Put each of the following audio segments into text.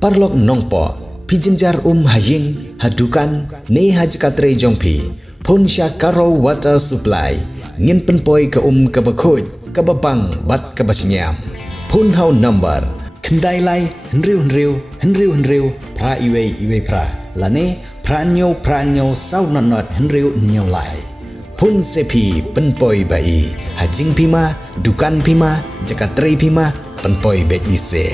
parlok nongpo pijenjar haying hadukan ne hajkatre jongpi pon sya karo water supply ngin penpoi ke kebekut kebabang bat kebasinyam pon hau number kendai lai henriu pra iwe pra lane pranyo sau not henriu nyau lai pun sepi penpoi bai hajing pima dukan pima jakatre pima penpoi bet ise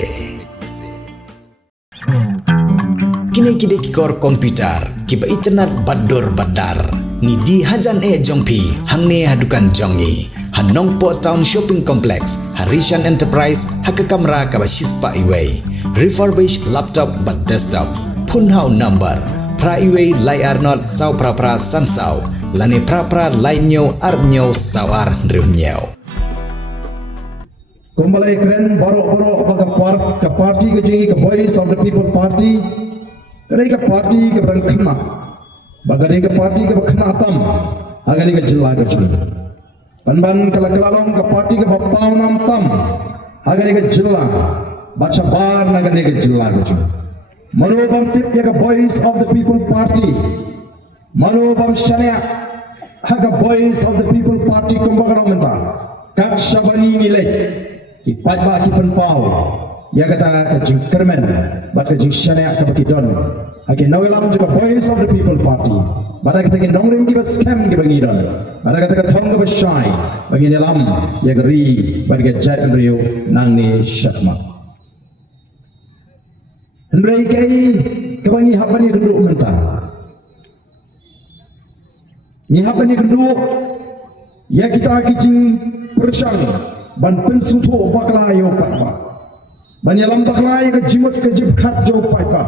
kini kikor komputer kiba internet badar ni di hajan jongpi hangne hadukan jongi hanongpo town shopping complex Harishan Enterprise haka kamera kaba shispa iway refurbished laptop but desktop punhau number pra iway layar not sau pra sansau lane pra lainyo arnyo sawar drunyo kumbalai keren borok ke parti ke jingi ke voice of the people party kadai ke parti ke berangkena bagadai ke parti ke berkena atam agani ke jela ke jingi ban kelalong ke parti ke bapau nam tam agani ke jela baca bar agani ke jela ke jingi manobam tip ya ke voice of the people party manobam syariah haga voice of the people party kumbagalong mental kat syabani nilai kipat ba ki penpau ya kata ke jingkermen bat ke jingsyana ke bakidon hake nawelam juga voice of the people party bada kata ke nongrim ki scam ki bangidon bada kata ke thong ke syai bagi dalam ya geri bat ke jat riu nang ni syakma hendrai kai ke bangi habani duduk mentah ni habani duduk ya kita kicing persang ban pensutu bakla yo pakpa ban yalam bakla ke jimut ke jibkat jo pakpa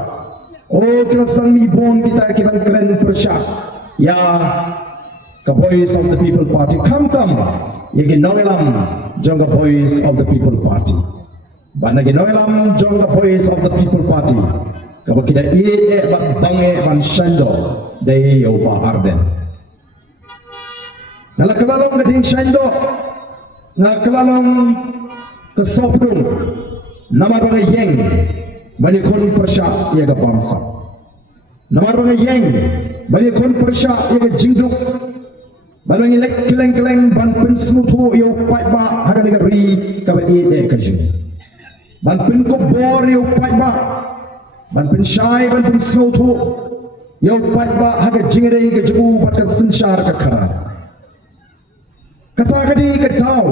oh kelasang mi bon kita kiban keren persya ya ke voice of the people party come ye ginoelam jong ke voice of the people party ban ginoelam jong ke voice of the people party ke bakida ie bat bange ban shando dei yo ba arden nala kelalong gading shando na kelalong ke sofdung nama bang yeng bani kon persya ya ga bangsa nama bang yeng bani kon persya ya ga jingduk bani lek keleng ban pensmutu yo pai ba haga ni ri ka ba e ka jing ban pen ko bor yo pai ba ban pen shai ban pensmutu yo pai ba haga jingre ga jibu bat ka sinshar ka khara kata kadi ketau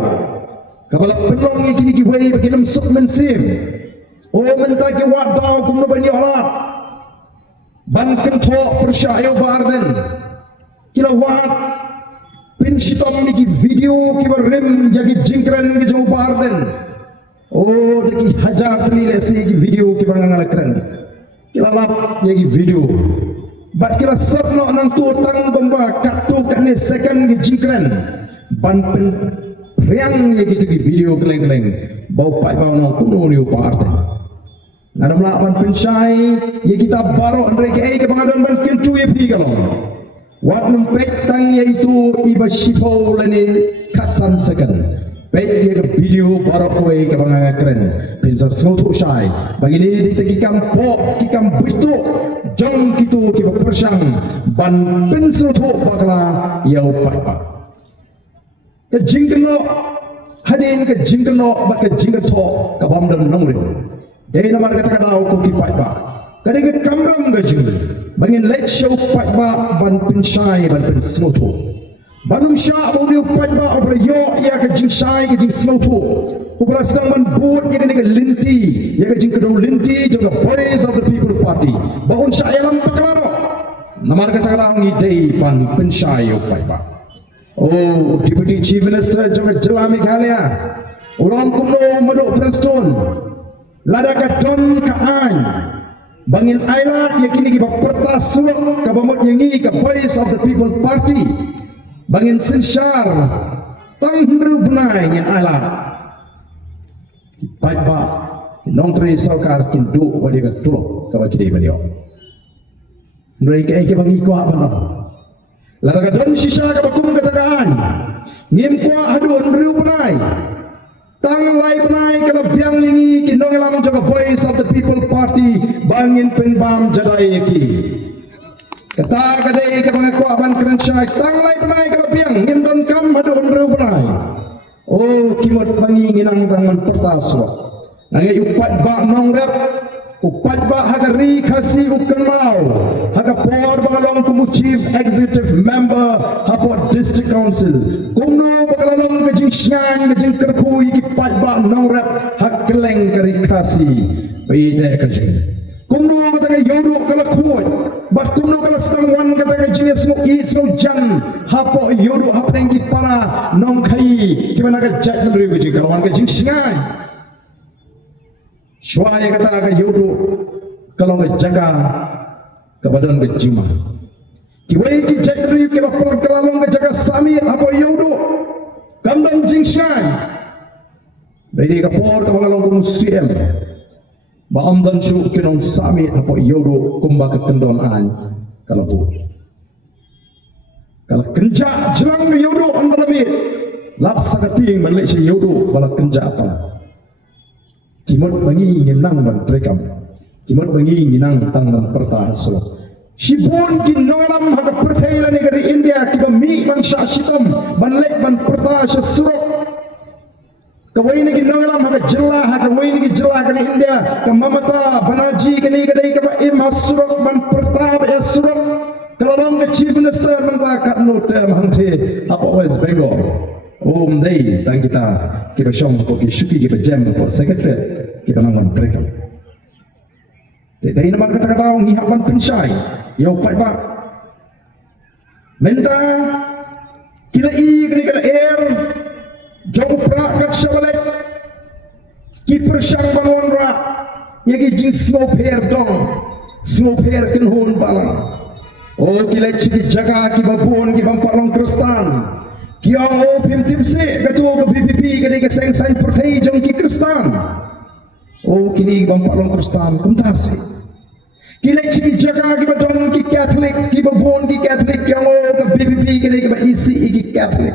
kabala penong kini ki wei bagi nam suk mensim o menta ki wat dau kum no bani olat ban ken tho persya yo barden kila wat pin sitom ni ki video ki barem jagi jingkran ki jo barden o de ki hajar tli le se ki video ki bangal kren kila lap jagi video bat kila sat no nang tu tang bomba katu kan second ki jingkran ban pen riang ye gitu ki video keleng bau pai bau no kuno ni uparte ngadam la ban pen syai ye kita baro andre ke bangadon ban kintu ye pi kalau wat num pek tang ye itu iba shifo lene kasan second pek ye ke video baro koe ke banganga keren pinsa smotu syai bagi ni di teki kampo ki kam bitu jong kitu ki persang ban pen smotu bakla ye upai ke jingkeno hadin ke jingkeno ba ke jingketo ka bamdam nongrin dei namar kata kada ko ki pai ba kade ke kamram ga jing bangin let show pai ba ban pin shai ban pin smoto banum sha bo ni pai ba obra yo ya ke jing shai ke jing smoto ubra sedang ban boot ya ke linti ya ke jing kedo linti juga voice of the people party baun sha yalam paklaro namar kata kada ngi dei ban pin shai yo pai ba oh, Deputy Chief Minister Jagat Jela Meghalaya Uram kuno medok Preston Lada ka don ka an Bangin ailat yakini kiba pertas suak kabamot yangi ka voice of the people party Bangin sinsyar Tangru benai ngin ailat Kipai ba Nong tri saukar kindu wadi ka tulok Kaba kidai baliyo Mereka eke bangi kuah benar Lada don sisa ka bakum katakaan ngim kwa hadu onriu benai tang lai benai kala biang ini kinong elam jaga voice of the people party bangin penbam jadai ki kata kadai ke mengaku aban kerencai tang lai penai kalau piang ngim don kam hadu onreu penai oh kimot bangi nginang tangan pertaswa nangai upat ba nong rep upat ba hagari kasi ukan mau haga por bangalong kumu chief executive member hapo district council kumno bangalong kajing syang kajing kerku iki pat ba nong rep hak keleng kari kasi beda kajing kumno kata yodo kala kuat bat kumno kala sedangwan kata kajing semua i semua jan hapo yodo haprengi para nong kai gimana kajak dari kajing kalauan kajing syang Syuai kata agak yodo kalau ngejaga kebadan kejima. Kiwai ki jadri kalau perkelalong ngejaga sami apa yodo gamdan jingsyai. Dari kapor kawangalong kumusiem. Baam dan syuk kinong sami apa yodo kumba ketendon an kalau bu. Kalau kenja jelang yodo andalamit lapsa keting balik si yodo bala kenja apa. Kimot bangi nginang ban prekam kimot bangi nginang tang ban pertahaso sibun kin nolam haga perthailan negeri India kiba mi ban syashitam ban lek ban pertahasa surok kawai ni kin nolam haga jelah haga wai ni jelah kan India ka mamata banaji kani kadai ka im surok ban pertah ya surok kalau ke chief minister ban ta kat note mahangte apa West Bengal day tang kita syong ko ki syuki kita jam ko secretary kita mangan mereka. Dari nama kata-kata orang ngihapan pensai, ya upat ba. Menta kita kena air, jauh perakat syabalek, ki persang bangun ra, ya ki jing small pair kenhun balang. Oh kita cik jaga ki babun ki bampalong Kristan. Kiang o pim tipse ketua ke BPP kadai ke seng pertai jong ki Kristan. Oh kini bampalong Kristan kumtasi. Kila ciki jaga ki badon ki Catholic ki babon ki Catholic yang o ke BPP kadai ke isi ki Catholic.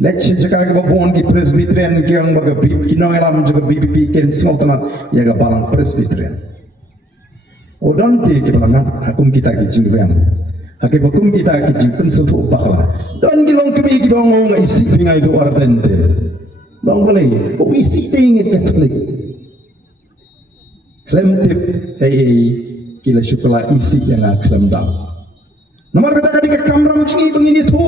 Lecce jaga ki babon ki Presbyterian ki yang baga ki noelam juga BPP ken smoltana ya ga balang Presbyterian. O donti ki balangan hakum kita ki jingwen. Hakim hukum kita kijing pensefu bakla dan gilong kami gidong isi pingai do ardente bang boleh o isi tingi Katolik klem tip kila syukula isi yang klem dam nomor kata kadi ke kamram cingi bengini tu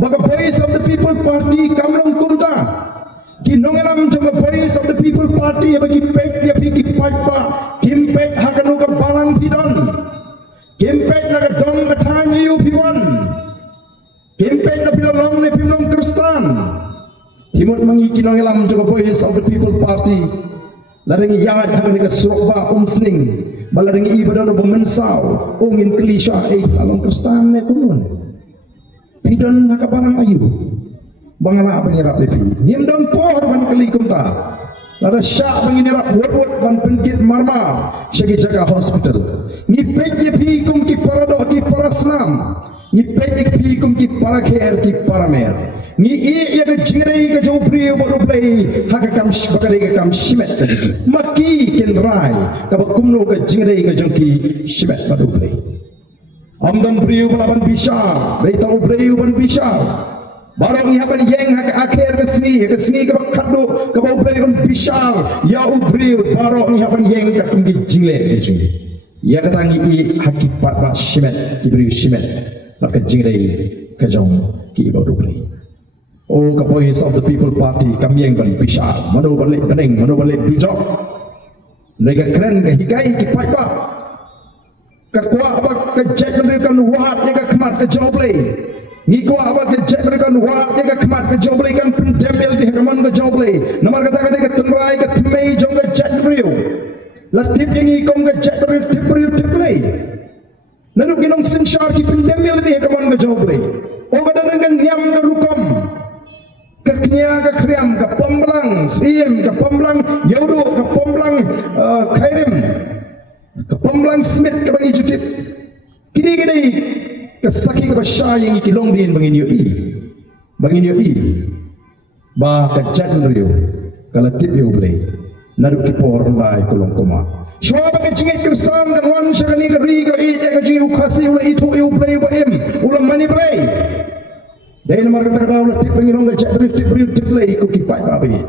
baga voice of the people party kamram kumta ginongelam jama voice of the people party bagi pek ya piki paipa kimpek hakanu ka balang bidon Kempet na kadong katanya UP1 Kempet na pinalong na pinalong Kristan Himot mangikinong ilam juga voice of the people party Laringi yad hang ni kasurokba umsning Balaringi ibadah no bumensaw Ungin kelisya along Kristan na kumun Pidon nakabarang ayu Bangala penirap lepi Nimdon pohor ban kelikum ta Lada syak penginirap wot-wot ban penkit marmar Syagi jaga hospital Ngipet ye pikum ki para do ki para Islam Ngipet ye pikum ki para kher ki para mer Ngi ye ke jingrei ke jau priyo baru play Haka kam bakare ke kam shimet Maki ken rai Kabakumno ke jingrei ke jau ki shimet baru play Amdan priyo balaban bishar Beitang priyo ban bishar Barang ni hapan yang hak akhir ke sini ke bakado ke bau play on bishar ya ubriu barang ni hapan yang ka kumgi jingle jingle ya katangi i hakipat ba shimet kibriu shimet nak jingle ke jong ki bau play oh ka voice of the people party kami yang ban bishar mano balik pening mano balik dujok mereka keren ke higai ki pat ba ka kwa ba ke jet mereka nuhat ya ka kemat ke jong play Niko apa kejap mereka nuat ya kemat ke joblay kan pendemel di hakaman ke joblay. Nomor kata ke tenrai ke temai jong ke jet beriu. Latip yang ikong ke jet beriu teplay. Lalu kinong sensyar ki pendemel di hakaman ke joblay. O kadang kan niam ke rukam. Ke kenya ke kriam ke pemblang sim ke pemblang yaudu ke pemblang khairim ke pemblang smith ke bangi jutip. Kini kesaki ke basyai yang ikilong din bangin yoi ba kajat nriyo kalatip yo blay naduk ki por lai kolong koma Shwa bagi jingit Kristan dan wan syakani ke ri ke i ke jingi ukasi ula itu iu play ula im ula money play. Dahil nomor kata ulah tip pengirong ke cak beri tip play ku kipai babi.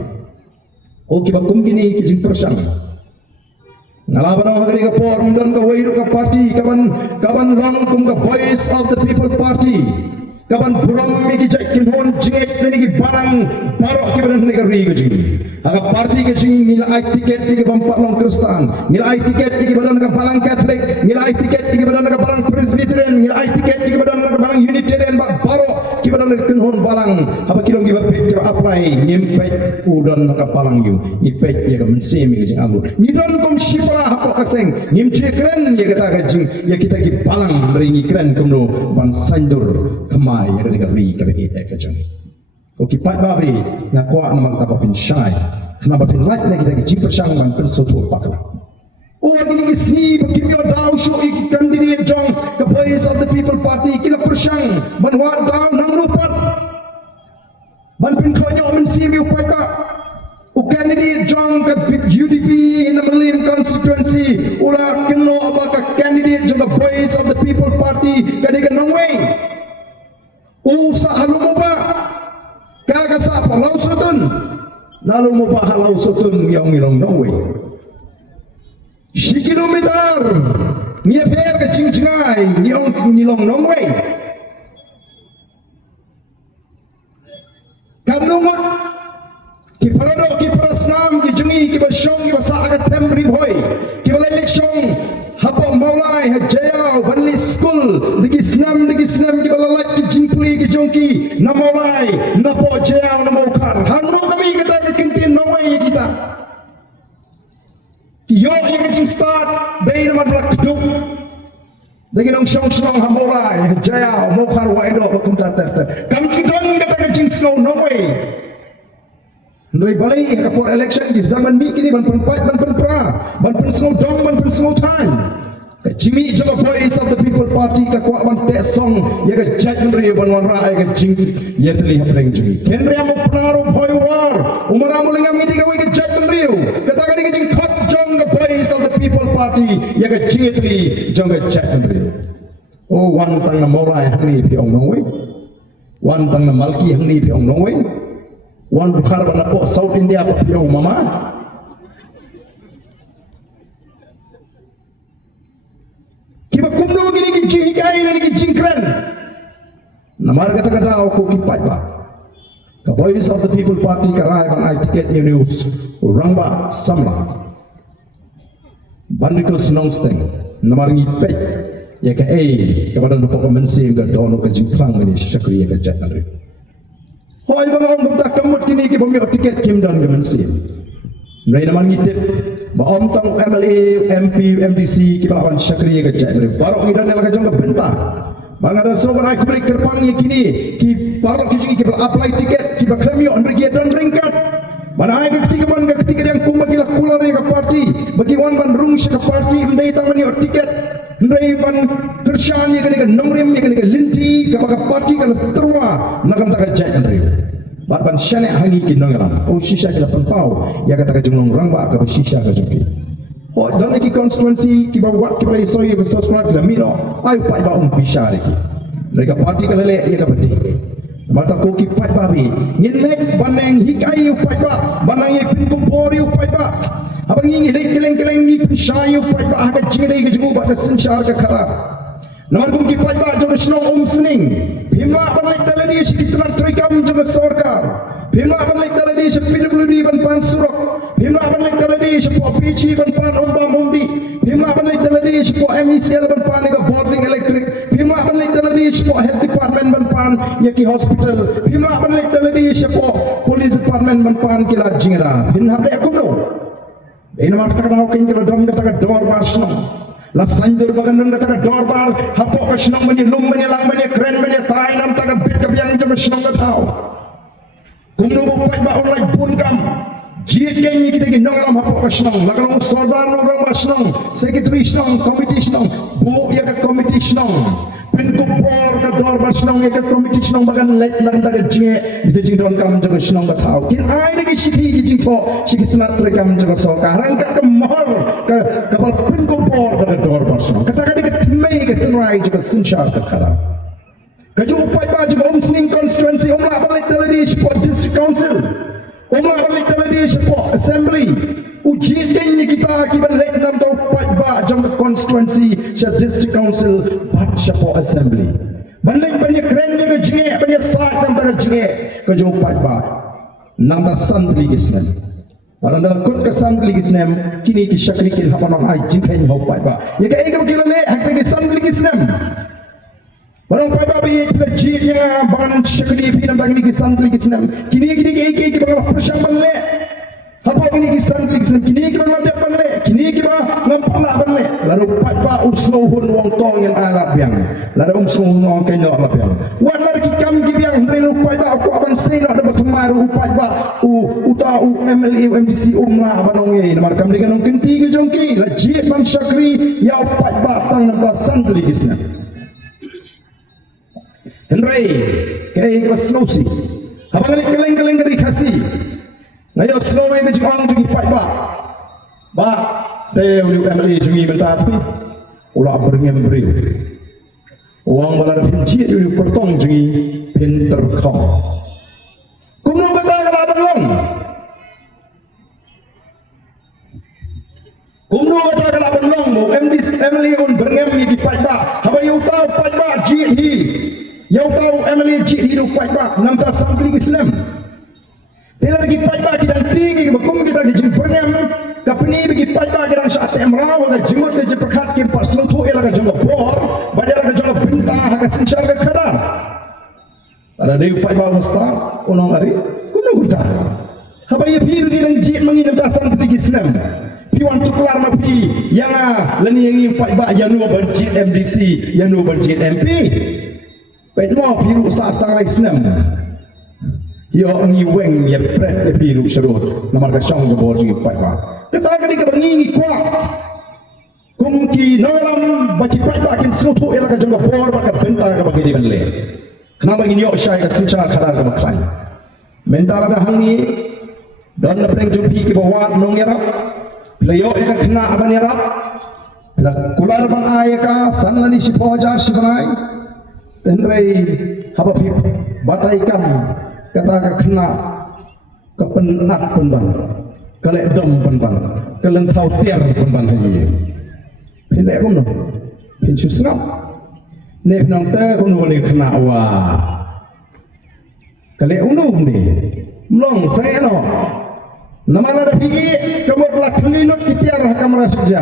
O kibakum kini kijing persang. Ngalaban ang hagari ka por dan ka wairu ka party kaban rangkum ka voice of the people party. Kaban burang mi kijak kinhon jingit nini ki barang barok ki badan negeri ka jing. Aga party ka jing nilai tiket ki bampak long Kristan, nilai tiket ki badan ka balang Catholic, nilai tiket ki badan ka balang Presbyterian, nilai tiket ki badan ka balang Unitarian barok ki badan ka kinhon balang. Haba kilong ki bapet ki apply nyimpet udan ka balang yu. Nipet ya ka mensemi ka jing amru. Nidon kom shipra hapok kaseng nimche keren ya kata ka jing ya kita ki balang beringi keren kumno ban sandur kemai ya ka ri ka be ka jing. Okipat babi ngakwa namang tapapin syai kenapa pin light lagi kita jing persang man persotul pakla. Oh ini kisni berkimio daw show ikan diri jong the voice of the people party kila persang man wa daw nang rupat man pin konyo men simi upat ba ukan diri jong ke UDP in the Malim constituency ula keno abaka candidate jong the voice of the people party kadiga nangway usa halumo ba kaga sa halau sutun nalu mo ba halau sutun yang ilong nongwe si kilometer ni per ke cingcingai ni ong nilong nongwe kanungot ki parado ki prasnam ki jungi ki basyong ki basa agat temri boy ki balele syong hapo maulai hajayau banli school digi snam ki balalai ki jingpuli ki jongki na maulai na po jayau na maukar hanu kami kita ki kintin mawai kita ki yo yang jing start bay na madlak keduk dagi nong syong ha maulai hajayau maukar wa ido bakunta ter kami kidon kita ki jing snow no way Ndoi balai kapor election di zaman mi kini ban perempat ban perempra ban persengau dong ban persengau tan. Jimmy jama voice of the people party ka kwa ban te song ya ka jaj ndri ban wan ra ka jing ya teli hapreng jing. Kenri amo pengaruh boy war umar amo lengam mi ka ka jaj ndri kata ka ka jing khot jong ka voice of the people party ya ka jing teli jong ka jaj ndri. Oh wan tang na morai hangni pi ong nongwe. Wan tang na malki hangni pi ong nongwe. Wan rukhar bana po South India pa piyo mama kiba kumno gini ki jing hikai ni ki jing kren namar kata kata aku kipai ba the voice of the people party karai bang I ticket news rangba samla bandiko snongsteng namar ngi pek ya ka kepada ndoko mensi ga dono ka jing klang ni syakri ya ka jatari. Hoi bang om tak kemut kini ki bumi tiket kim dan gemensi. Nai naman ngitip ba om tang MLA MP MDC ki lawan syakri ke jadre. Barok ngidan nela kajong ke benta. Bang ada sobat ai kubrik kerpang ye kini ki barok ki ki apply tiket ki ba klemio on regi dan ringkat. Mana ai ketika yang kumba kila kular ke parti bagi wan ban rung ke parti ndai tamani tiket. Ndai ban kersyaan ye kini nomrem ye kini linti ka parti ka terwa nakam tak jadre. Barban syane hangi ki nongalam oh shisha kila penpau ya kata ka jenglong rangba ka shisha ka joki oh dan ki constituency ki ba wat ki ba soy ba subscribe la mino ai pai ba pisha ki mereka parti ka lele ya ka beti mata ko ki pai ba bi nilek baneng hikai pai ba banang ye pin ko bori pai ba abang ngi le keleng ni pisha pai ba ka jingre ki jengu ba senchar ka khara nomor kum ki pai ba jo snong sning Bima banai taladi sekitar trikam juga sorkar. Bima banai taladi sepuluh ban pan surok. Bima banai taladi sepo PC ban pan umba mundi. Bima banai taladi sepo MECL ban pan ke boarding electric. Bima banai taladi sepo health department ban pan yaki hospital. Bima banai taladi sepo police department ban pan kila jingra. Bin hade aku no. Ina marta ka daw kin kila dom ka dor basno. La sanjur bagan kata dorbar hapok ka senang bani lum bani lang bani keren bani tai nam ta bit ka biang jam senang ka tau kumno bo pai ba online pun kam jie ni kita ki nongalam hapok ka senang lagalong sodar nongalam ba senang secretary senang committee senang bo ya ka committee senang Pinkupor ke dor bersenang ke komiti senang bagan lek nang tak jeng di jeng don kam jaga senang batau kin ai lagi siki jeng to siki tenat rekam jaga so karang ka kemar ke kapal Pinkupor ke dor bersenang kata kata ke temai ke tenrai jaga sinchar ke kara kaju upai ba jaga sening constituency umla balik dari support district council umla balik dari support assembly ujian kita akibat lek nam tau upai ba jaga constituency sya district council bat support assembly banyak keren ni ke jenge banyak saat nam tak jenge ke jaga upai ba nam ta santri gisnem Orang dalam kod kesan ligisnem kini kisah krikin hapanang ai jingkai upai ba ya ke ega kila le hak kesan ligisnem Barang pai babi kerjanya ban syakri pinam bagi kisan ligisnem kini ke bang persang banle apa ini kisan ligisnem kini ke bang dia banle kini ke bang ngampala banle lalu pai ba usnuhun wong tong yang arab yang lalu usnuhun wong kenyo arab yang wat lagi kam gibiang relu pai ba aku aban sena ada bertemaru pai ba uta MLA MDC umla abanong ye namar kam dengan kenti ke jongki la jit bang syakri ya pai ba tang nam ta san ligisnem Henry, kaya iba snowsi. Habang kaleng dari kasi. Ngayon snow ay medyo ang jungi pa iba. Ba, tayo ni MLA jungi mentati. Ula berngem beriu. Uang bala na pinjit yung pertong jungi pinterkam. Kumno kata kalaban lang. Kumno kata kalaban lang mo. MLA un berngem ni di pa iba. Habang yung tao pa iba, jit hi. Yang tahu MLA jid hidup pai ba nam ta santri Islam telar gi pai ba kita tinggi bakum kita gi jing bernyam kapni gi pai ba kita saat emraw ga jimut ge perkhat ki pasal tu ela ga jong bor badal ga jong pinta ha ga sinchar ga khadar ada deui pai ba mustar onong ari kuno guta haba ye pir gi nang jid mangi nam ta santri Islam piwan tuklar ma pi yang lani yang pai ba yanu banjit MDC yanu banjit MP Baik mau biru sastang Islam. Yo angi weng ya pret biru serut. Namar ka song gebor ji pai ba. Kita kali ke bengi kuat. Kumki nolam bagi pai ba kin sutu ela ka jong gebor ba ka benta ka bagi di benle. Kenapa ini yo syai ka sincha khadar ka maklai. Mental ada hangi dan nabreng jumpi ki bawat nong yara. Playo eka kena aban yara. La kular ban ayaka sanlani si poja si banai. Henry haba pip bataikan kata kena kepenat penban kalek dom penban kelentau tiar penban haji pilek kono pincu senap ne nang te unu ni kena wa kalek unu ni mlong saya no nama ada pi kamot la kelilut kitiar kamera saja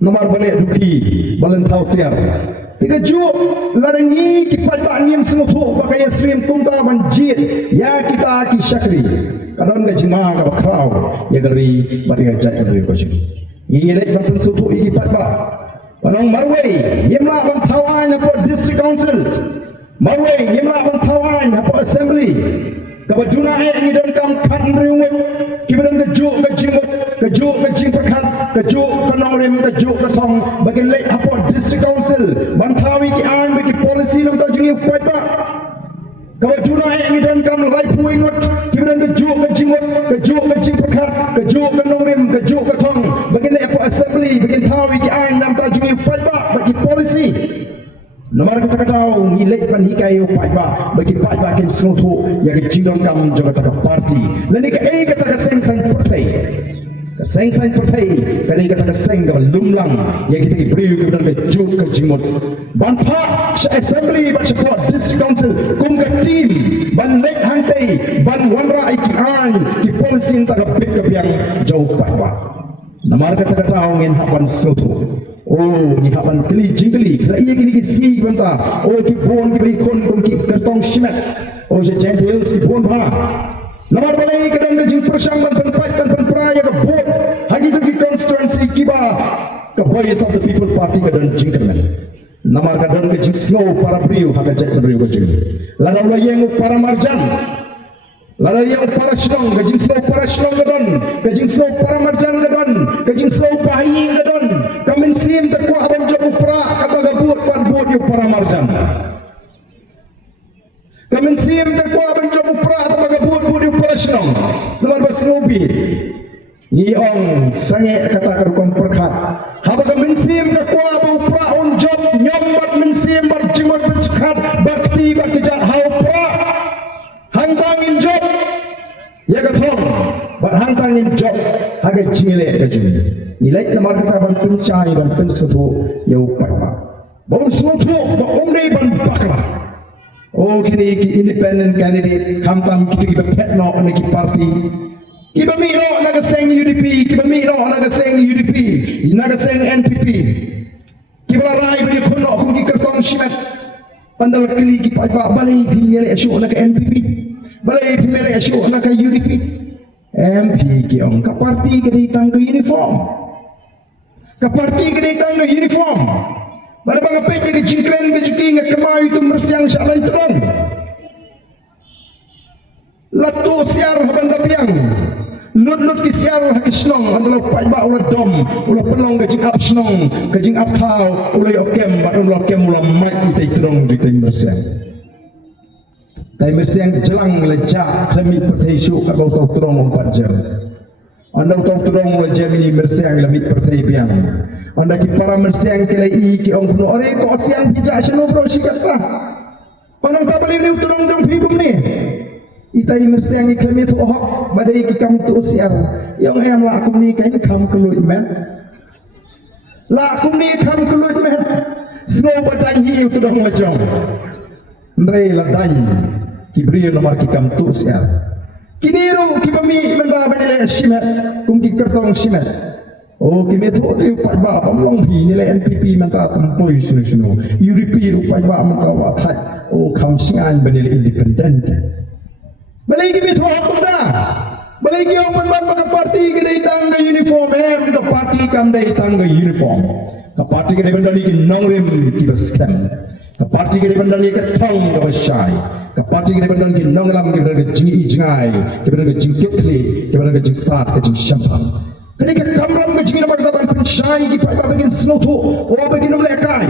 nomor balik duki balentau tiar tiga juk larangi kipat pak ngim semua pakai stream tumta banjir ya kita ki syakri kadang gaji ma ka bakrau ya dari bari gajat dari kosong ini lek banten sutu kipat pak panong marwai yemla ban thawan apa district council marwai yemla ban thawan apa assembly kabajuna ai dan kam kan riwet kibadan gajuk gajimut gajuk gajing perkat gajuk kanongrim gajuk katong bagi lek apa district council bantawi ki an bagi policy nam ta jingi upai ba kabajuna ai dan kam lai puingot kibadan gajuk gajimut gajuk gajing perkat gajuk kanongrim gajuk katong bagi lek apa assembly bagi tawi ki an nam ta jingi upai ba bagi policy Nomor kata kau nilai pan hikai upai ba bagi pai ba kin snotu ya ke jindon kam jaga tak parti lani ke kata ke seng partai ke seng partai kani kata ke seng ke lumlang ya kita beri ke dan ke juk ke jimut ban pa assembly ba support district council kum ke team ban lek hantai ban wanra iki an ki policy tak ke pik ke yang jauh pai ba nomor kata kau ngin hapan snotu Oh, ni haban keli jingkeli. Kela iya kini kisi banta. Oh, ki pon ki baikon kon ki kertong simet. Oh, je jendels ki pon ba. Namar balai kadang ke jing persang ban tempat dan penpraya ke bot. Hagi tu ki constituency ki ba. Ke voice of the people party kadang jingkemen. Namar kadang ke jing snow para priu haga jek beriu ke jing. Lalu yang para marjan. Lalu yang para shlong ke jing snow para shlong kadang. Ke jing snow para marjan kadang. Ke jing snow pahi kadang. Kamin sim terkuat abang jauh upra kata gabut pan buat you para UDP ni ong sange kata kerukom perkat haba ka mensim ka kwa bu praun job nyombat mensim bat jimat bercekat bakti bak kejat hau pra hantangin job ya ka thong bat hantangin job haga chile ka jun nilai lamar kata ban pun chai ban pun sebu ya upai ba baun sutu ba omne ban bakra oh kini ki independent candidate kamtam kitu ki pet no ne ki party kiba mi lo naga seng UDP kiba mi lo naga seng UDP naga seng NPP kiba rai bani kono kum ki kertong shimat pandal kali ki pa balai bi mere asu naga NPP balai bi mere asu naga UDP MP ki ong ka party ke tang uniform ka party ke tang uniform bala bang pe ke jingkren ke jiking ke mai tu mersiang shalai terang latu siar haban dapiang lut ki siar hakisnong adalah paiba ulah dom ulah penong gajing up snong gajing up thau ulah okem badon ulah kem ulah mai tai terong di tai mersiang jelang lejak kami pertaisu ka bau tau terong 4 jam anda tau terong le jam ini mersiang lamit pertai biang anda ki para mersiang kelai ki ong kuno ore ko siang bijak seno bro sikata panang tabali ni terong dong fibum ni itai mersiang ikami tu hok badai ki kam tu siang yang em la kum ni kain kam kelut men la kum ni kam kelut men snow badan hi tu dong macam ndrei la dan ki brio nomor ki kam tu siang kiniru ki bami menda banile shimet kum ki kertong shimet oh ki metu tu pai ba pamlong phi ni le NPP menta tampoi sunu UDP ru pai ba menta wa thai oh kam singan banile independent balai ki betul aku dah. Balai ki orang ban maka parti ke datang ke uniform ke parti kam datang ke uniform. Ke parti ke datang ni ki nongrem ki baskan. Ke parti ke datang ni ke thong ke basai. Ke parti ke datang ki nonglam ke datang ke jingi jingai, ke datang ke jingkit kli, ke datang ke jing start ke jing syampang. Kini ke kamram ke jingi nomor taban pensai ki pai bagian snotu. Oh bagian nomor ekai.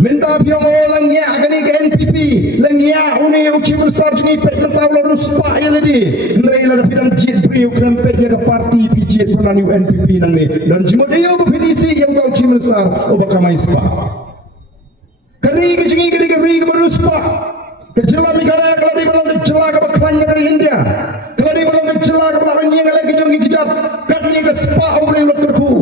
Minta piang orang ya kini ke NPP lengya uni uci besar jingi pek mentaulah ruspa ya ledi nrai la bidang jit brio krempek ya ke parti pijit pernah ni NPP nang ni dan jimut iyo berpedisi yang kau uci besar obakamai spa keri ke jingi keri ke beruspa ke jela migara kalau di malam ke jela ke baklan dari India kalau di malam ke jela ke baklan yang lagi jongi kicap katni ke spa oleh lokerku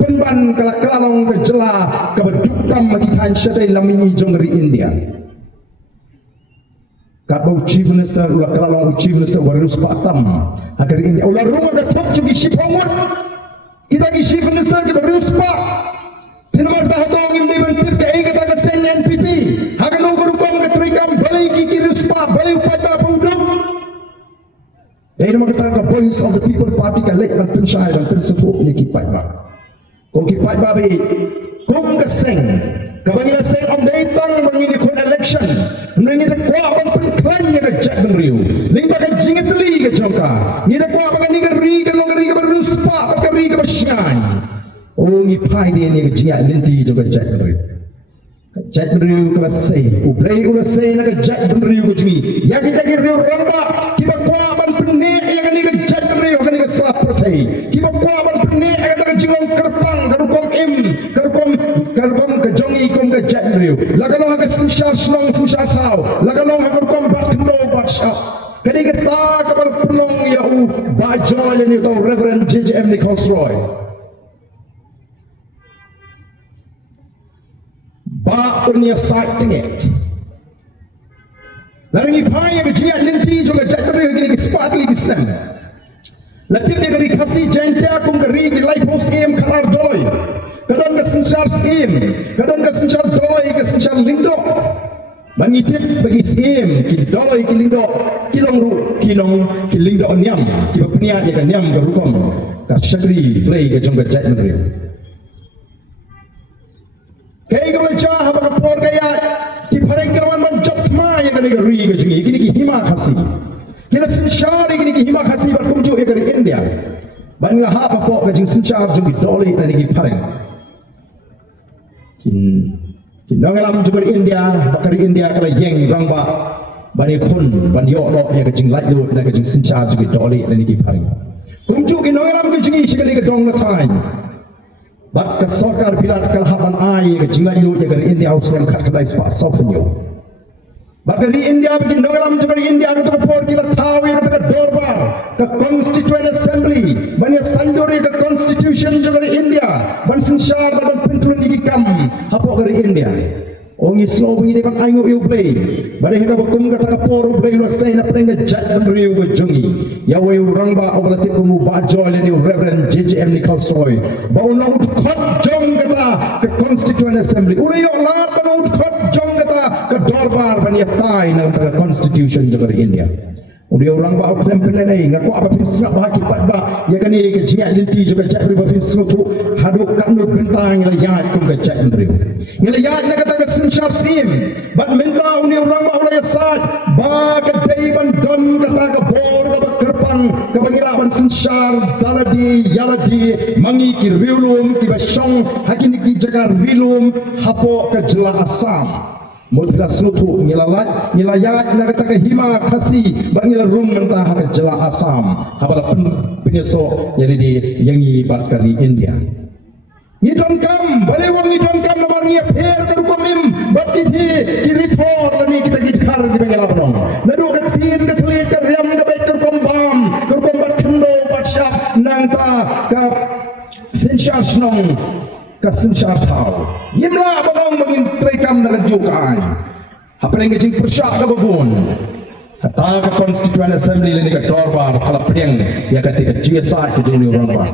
penban kelalong ke jela ke berdukam bagi tan syadai lamini jong dari India kat bau chief minister ulah kelalong chief minister warus patam agar India ulah rumah ke top jugi sipongut kita ki chief minister ke warus pa tinamar dah dong im dibentit ke ai kata ke sen NPP hagan ugur kom ke trikam balai ki rus pa balai upat ba pudung ai nama kata ke voice of the people party ke lek dan pensai dan pensepuk ni ki pai ba kau kipat babi, kau keseng, kabangina seng om datang mengini kon election, mengini kuat pun klannya ke Jack Benriu, lingba ke jingat li ke jongka, ni dah kuat bagai ni ke ri ke long ri ke beruspa, ke ri ke bersyai, oh ni pai dia ni ke jingat linti juga Jack Benriu, Jack Benriu kelas say, ublay kelas say nak ke Jack Benriu ke jingi, yang kita kira ramba, kita kuat pun penik yang ni ke Jack Benriu, kan ni ke salah pertai, kita kuat pun penik yang kita jingong kerpang. Kalkom ke jongi kom ke jadriu lagalong ke sinsha snong sinsha thau lagalong ke kom bat kno bat sha kadi ke ta kapal penong ya u ba join ni to Reverend JJM Nichols Roy ba unya site tinget laringi pai ke jia linti jo ke jadriu gini ke sparkly di slam latip dia ke kasi jenta kum ke ri di light post em khalar doloi kadang ke sensyar skim, kadang ke sensyar doloi, ke sensyar lindo. Mengitip bagi skim, ki doloi, ki lindo, kilong ru, kilong, ki lindo onyam, ki bapnia ya kan nyam ke rukom, ke syakri, play ke jong ke jat menteri. Kaya ke baca, apa ke por kaya, ki pareng kerawan man jok ma ya kan ke ri ke jengi, kini ki hima khasi. Kila sensyar kini ki hima khasi berkunjuk ya dari India. Bangla ha apa pok ke jeng sensyar jong ki doloi tadi ki pareng. Kinangalam juga India, bakari India kalau yang rangba bani kun bani yok ya kecing light lu, nak kecing sencar juga dolly dan ini paring. Kumjuk in Noelam Gijingi Shikani Dong the time. But the Sorkar Pilat Kalhaban Ai, Jingayu, India House and Kakalais Pass soften you. But the India begin Noelam to India to the port, the Tawi, the Dorbar, the Constituent Assembly, when you Sandori, the Constitution to India, Bansan Shah, the Pinturiki come, Hapogari India. Ongi slow ini kan ayo you play. Bari hingga bakum kata kapor play lo say na playing a jet and real with jungi. Ya we urang ba awal tipu mu ba joy le ni Reverend JJM Nichols Roy. Ba una ut khot jong kata the Constituent Assembly. Ura yo la ba ut khot jong kata ke Dorbar ban ya tai na the Constitution jaga India. Ura orang ba au klem pelai ngaku apa pun sengap ba ki pat ba ya kan ni ke jingat linti juga cak riba fin sengutu haduk kat nu bentang ya ya kum ke cak ndriu. Ya ya na kata ke senshap sim bat minta uni orang ba ulai sat ba ke dai ban don kata ke bor ke kerpang ke bangira ban senshar daladi yaladi mangi ki riulum ki basong hakini ki jaga rilum hapo ke jela asam. Mudra senutu ngilalat ngilayat nak kata hima kasi bangil rum mentah ke jela asam habala penyeso jadi di yangi bat kali India ni dongkam bale wong ni dongkam nomor ni pher ke kumim bat kiti kiritor ni kita gidkar di bangil abnong nadu ke tin ke tli ke riam ke baik ke kombam bat kendo bat syah nangta ke sensyar snong kasin syartau yimla abang mangin trekam na jukaan apa yang jing persyak ka babon kata ke Constituent Assembly le ka Dorbar kala priang ya ketika jisa ke jing orang ba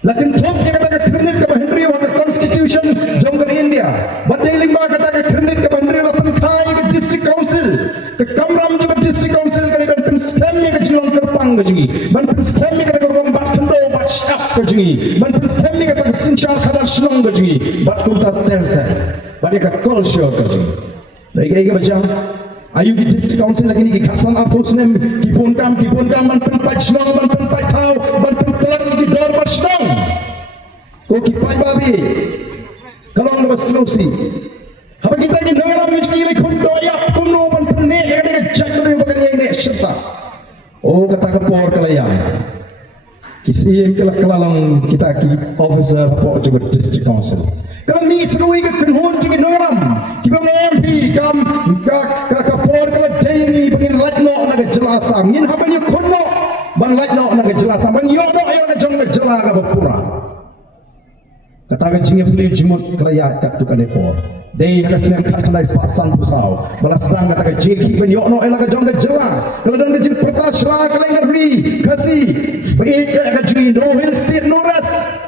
lakin thok ya kata ke kredit ka Henry wa Constitution jongkar India badailing ba kata ke kredit ka Henry la pankai ke District Council ke Kamram juga District Council ka ban pensem ka jilong terpang ke jingi ban pensem ka orang ba kendo ba syak ke jingi ban pensem ka sinchar khadar shlong ke jingi ba kunta tel bagi ka culture ke jingi lagi macam ayu di District Council lagi ni ki khasan apos nem ki ponkam ban penpai shlong ban penpai thau ban pentelan ki dor ba shlong ko ki pai babi kalong ba slosi haba kita ni nangala mi ni le kundo ya kuno ban penne ka de jakre ba kan ni syata oh kata ke por kalaya kisi kelalang kita ki officer po juga District Council kalau ni sekali ke kenhon juga noram kita MP kam ka por kala daini begin light no na jelasan ngin haban yo kuno ban light no na jelasan ban yo no ayo na jong na jela ka bapura kata ke jinge pli jimut kalaya kat tu kale por dei ka sinem kalai pasan pusau balas sedang kata ke jinge ban yo no ela ka jong na jela kalau dan jing pertas la kalai ngri kasi baik ka jinge no hill state no rest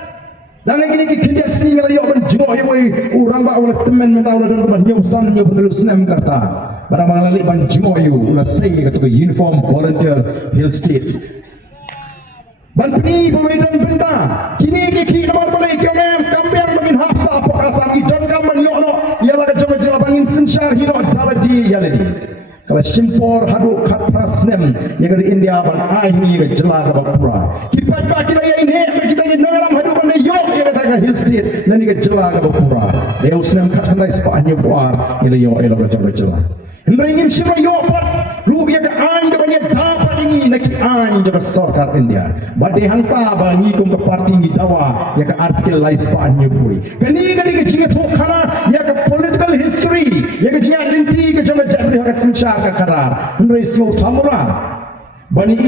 dan lagi ni kita singa yo ban jimo yoi urang ba wala temen menta wala don ban nyusan yo terus nem kata barang malali ban jimo yo la sei kata ke uniform volunteer hill state ban pni pemedon benda kini ki nomor balai ki mem kambiang bangin hapsa po asam ki don kam man yo no ya la jama jela bangin sensyar hino daladi yaledi kalau cimpor haduk kat prasnem yang dari India ban ahi ke jela ke bapura kipat ba kita ini kita ni nalam haduk ban yo ya kata ke hill state dan ke jela ke bapura dia usnem kat handai sepahnya buar ila yo ila jela Mengingin siapa yo pat lu ya ke an ke banyak dapat ini nak an jaga sarkar India badai hanta bangi kum ke parti ni dawa ya ke artikel lais paannya bui kani ke jinga thok khana ya ke political history ya ke jinga linti ke jama jabri ha ke sincha ka karar ndrai so thamura bani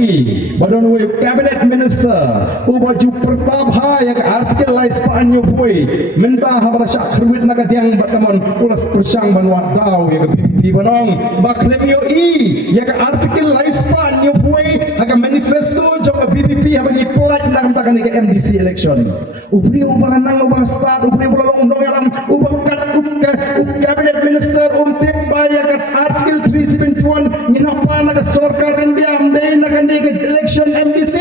badon we cabinet minister ubaju pertabha ya ke artikel lais paannya bui minta habara syak khruit naga diang batamon ulas persang banwa daw ya ke di banong baklemio ya ke artikel laispan yo buai aga manifesto jama BBP habani polite nang takani ke MDC election ubri ubang nang ubang start ubri bolong dong yalam ubang kat cabinet minister tik baya ke artikel 371 nginapa naga sarkar India amdai nakani ke election MDC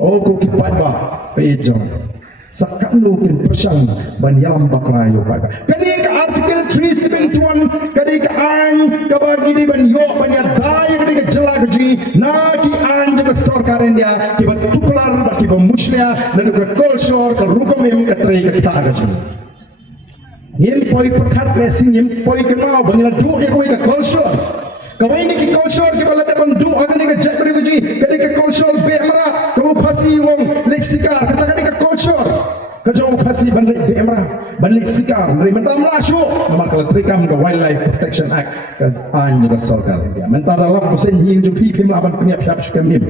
oh ko kipat ba pejong sakak nukin persang ban yalam baklayo kaga kani ke artikel 371 kadi ke an kabagi di ban yo ban ya dai kadi ke jela gaji na ki an jaga sarkar India ki ban tuklar ba ki ban mushria na ke culture ke rukum em ke tre ke ta gaji nim poi perkat blessing nim poi ke mau ban ya du ya ko ke culture Kau ini ki culture ki bala depan du agan ni ke jat beri uji kadi ke culture be amra kau pasi wong leksika kata kadi ke culture kau pasi ban be amra ban leksika dari mentam la syu nama kalau trikam ke Wildlife Protection Act ke an juga sarkar dia mentara la kusen hing ju pi pim laban punya pihak skemim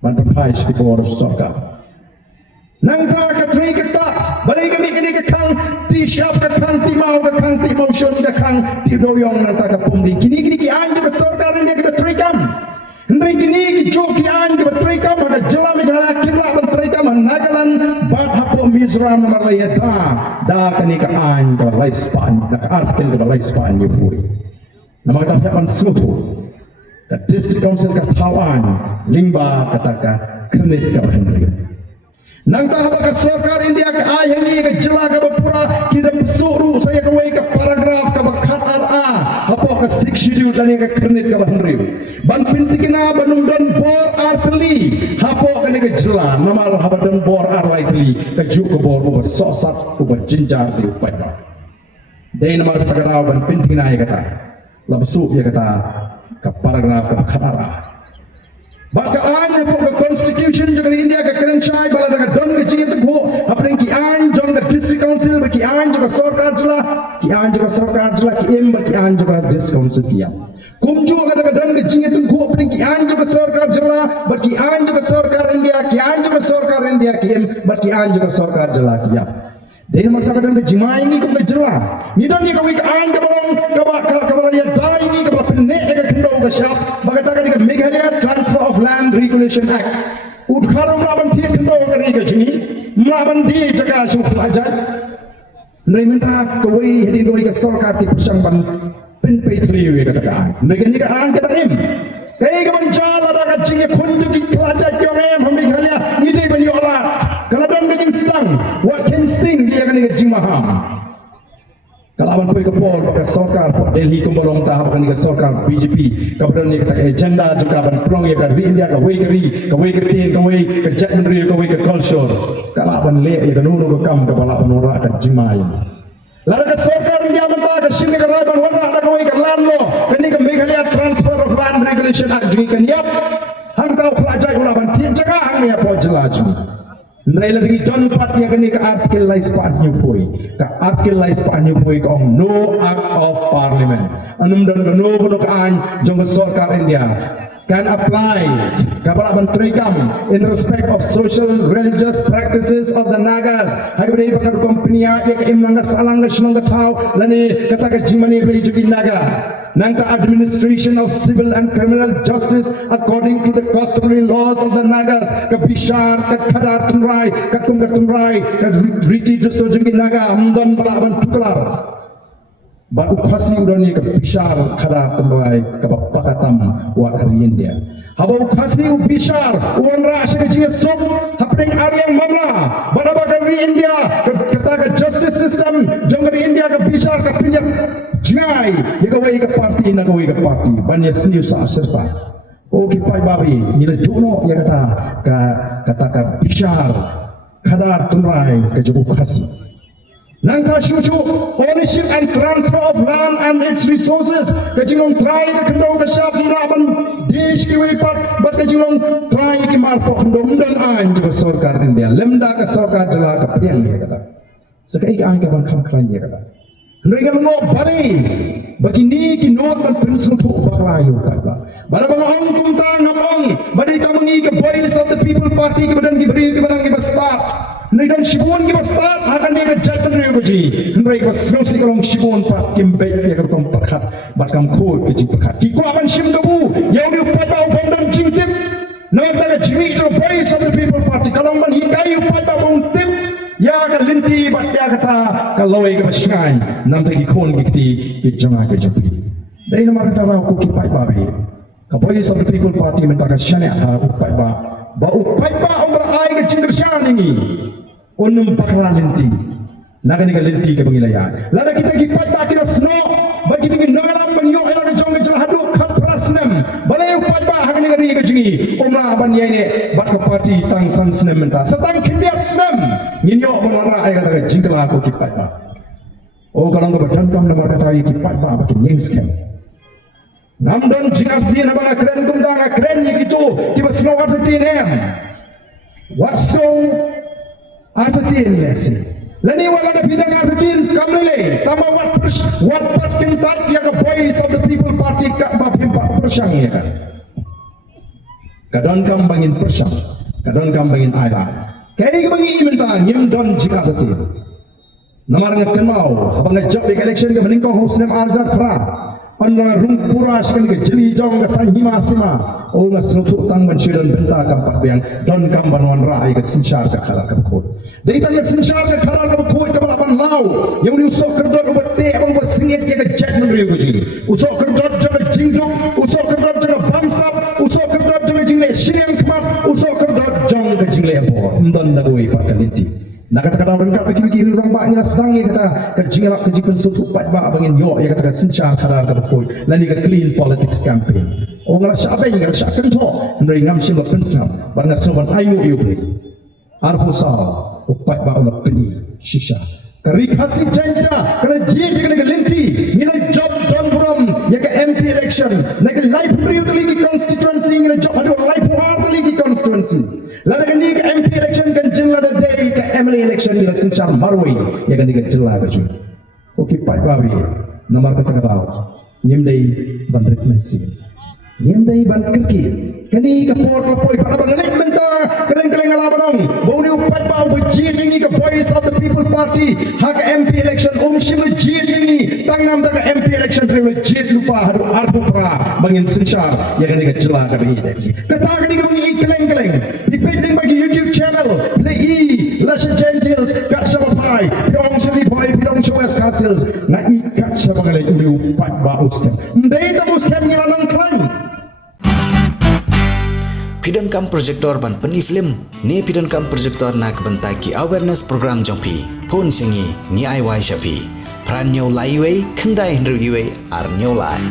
ban perpai di bawah sarkar nang ta ka tri ka ta balik kami kini ka kang ti siap ka kang ti mau syun ka kang ti doyong nang ta ka pumdi kini ki anju ka sarkar ni ka tri kam hendai kini ki jo ki anju ka tri kam ka jelam dah kimla ban tri kam nagalan bat hapo mizram nomor layata da kani ka an ka laispan ka artikel ka laispan ni puri nama kata siapan sutu ka district council ka tawan lingba kata ka kernit ka hendai nang tahap ke sarkar India ke ayah ni ke jela ke bapura kita besuru saya ke wei ke paragraf ke bakat RA apa ke 6 schedule dan ke kredit ke bahanriu ban pinti kena banung dan bor arteli apa ke ni ke jela nama haba dan bor arteli ke juk ke bor uba sosat uba jinjar di upai ba dai nama kita kerau ban pinti kena ya kata la besu ya kata ke paragraf ke bakat RA Baka anya po ke constitution juga di India ke kerencai bala daga don ke jing tu ko apring ki an jong ke district council ki an juga sarkar jela ki em ki an juga district council kia kumju ke daga don ke jing tu ko apring ki an juga sarkar jela ki an juga sarkar India ki an juga sarkar India ki em ki an juga sarkar jela kia Dahil magkakaroon ng jimay ni kung jela ni don ni kawik an kabalong kabalaya dai ni kabala pinne ka kendo ka shop bagata ka Meghalaya Transfer of Land Regulation Act udkharong laban thiet kendo ka ri ka jini mlaban di jaga su ajat nai menta kawai hedin kawai ka sarkar ki pusang ban pin pe thliu ka taka nai ni ka an ka im kai ka ban jala da ka jinge khunju ki klaja kyong em Meghalaya ni dei ban yo ala kalau don bikin stung, what can sting dia akan ikut jimaham. Kalau aban pun kepol, pakai sarkar, Delhi kumbalong tahap akan ikut sarkar BJP. Kemudian ni kata agenda juga aban perang ya ke India ke Waikeri, ke ke Jatmandri, ke culture. Kalau aban leh ya ke nunu ke kam, kepala aban orang akan jimai. Lalu ke sarkar India mentah ke sini ke Raiban warna ada ke landlo, ini ke Meghalaya Transfer of Land Regulation Act jadi kan yap. Hang tahu pelajai ulaban tiap jaga hang ni apa jelas ni. Nrai lagi John Pat yang kini ke artikel lais Pak Nyupui ke artikel lais Pak Nyupui ke no act of parliament anum dan no kono ke an jong sarkar India can apply kapal aban trikam in respect of social religious practices of the Nagas hai beri bakar kompania yang imnanga salanga shnanga tau lani kata ke jimani beri jugi Naga Nangka administration of civil and criminal justice according to the customary laws of the Nagas ke Bishar, ke Khadar Tumrai, ke Tumrai, ke Riti Justo Jengi Naga amdan bala aban tuklar ba ukhasi udani ke Bishar, Khadar Tumrai ke Pakatam wa harian dia haba ukhasi u Bishar uanra ashe jinga sok hapring ariang mamla bala bagari India ke kata ke justice system jongari India ke Bishar ke pinyak Jai, dia kawai ke parti, nak kawai ke parti. Banyak senior serta. Oh kipai babi, ni le jono ya kata ke Bishar, Khadar Tumrai ke Jabu Khasi. Nangka syucu ownership and transfer of land and its resources. Ke jingong try ke kendau ke syap melaban dish ke wipat, bat ke jingong try ke marpo kendong dan an juga sarkar India. Lemda ke sarkar jela ke piang ya kata. Sekai ke an ke ban kam klan ya kata. Mereka ngok balik begini kinot dan prinsip baklayu kata. Bara bang ong kumta ngapong bari tamangi ke voice of the people party ke badan ke beri ke badan ke start. Nidan shibun ke start akan dia jatuh dari uji. Mereka serusi kalong shibun pat kimbe ya kertom perkat bat kam khoi ke jing perkat. Ki ko aban shim gabu yang dia patau bandan jing tip. Nak ada jimi itu voice of the people party kalong ban hikai patau bang tip. Ya ke linti bat dia kata kalau ke pasngai nam tegi kon gikti ke janga ke japi dai nama kata ra ko ki pai ba be ka voice of the people party men ta ka shane ha upai ba upai ba umra ai ke jingir shan ni onum pakra linti naga ni ke linti ke bangilaya lada kita ki pai ba kita sno ba kita ki nagaram banyo ela ke jong ke hadu khat prasnem balai upai ba ha ni ke jingi umra ban ye ne bat ke party tang san snem menta satang kindiak snem Ninyo menara ayat kata jingkala aku kipat ba. Oh kalau nggak berdantam nomor kata ayat kipat ba makin nyengskem. Namdan jiarti na mga kren kumdang kren ni gitu kiba snow artin em. What snow artin lesi. Lani wala na bidang artin kamile. Tama what pat kintat ya ka voice of the people party ka bapimpa persyang ya. Kadon kam bangin persyang. Kadon kam bangin ayah. Kaya ka bangin iminta nyemdon jiarti. Namar nga kenau habang ngajak di election ka meningkong husnem arjar pra. Anda rumpuras kan ke jeli jong ke sanhima sima o nga snutuk tang manshiran benta kampak biang don kambanwan rai ke sinsyar ke kalar ke kod dei tang sinsyar ke kalar ke kod ke balapan lau yang ni usok kerdot ubat te o ubat singit ya ke jet menri ko ji usok kerdot jong jingduk usok kerdot jong bamsap usok kerdot jong jingle syang kmat usok kerdot jong ke jingle apo ndon na doi pakalinti. Nak kata orang kata bagi orang baknya sedang ya kata kejingalak kejipan sutuk pat bak bangin yo ya kata sincar kadar ke koi lani ke clean politics campaign orang rasa apa yang rasa kento ndai ngam sim pensam barang soban ayu yubre arfu sa upat bak ulah peni shisha kari khasi janja kena je ke linti ngina job don buram ya ke MP election nak live priority constituency ngina job adu live priority constituency lada kani ke MP election kan jengla da day ke MLA election ni sincar marwai ya kan diga jengla ka ju okey pat bawi namar kata kata nyemdai ban rekomendasi nyemdai ban kerki kani ke por lapoi pada ban nek menta keleng-keleng ala banong bau ni pat bau bejit ini ke voice of the people party hak MP election shim jit ini tang nam da MP election jit lupa hadu arbu pra bangin sincar ya kan diga jengla ka bi kata kani ke bunyi keleng-keleng dipending bagi YouTube channel play Lasha Gentiles kat sama pai pirong seli boy pirong choas castles na ikat sama ngalai uli upat ba uskan ndai ta uskan ngilanang klan Pidon kam projector ban peni film ne pidon kam projector nak bentaki awareness program jompi phone singi ni ai wai shapi pran nyau lai wei khandai hendru ar nyau lai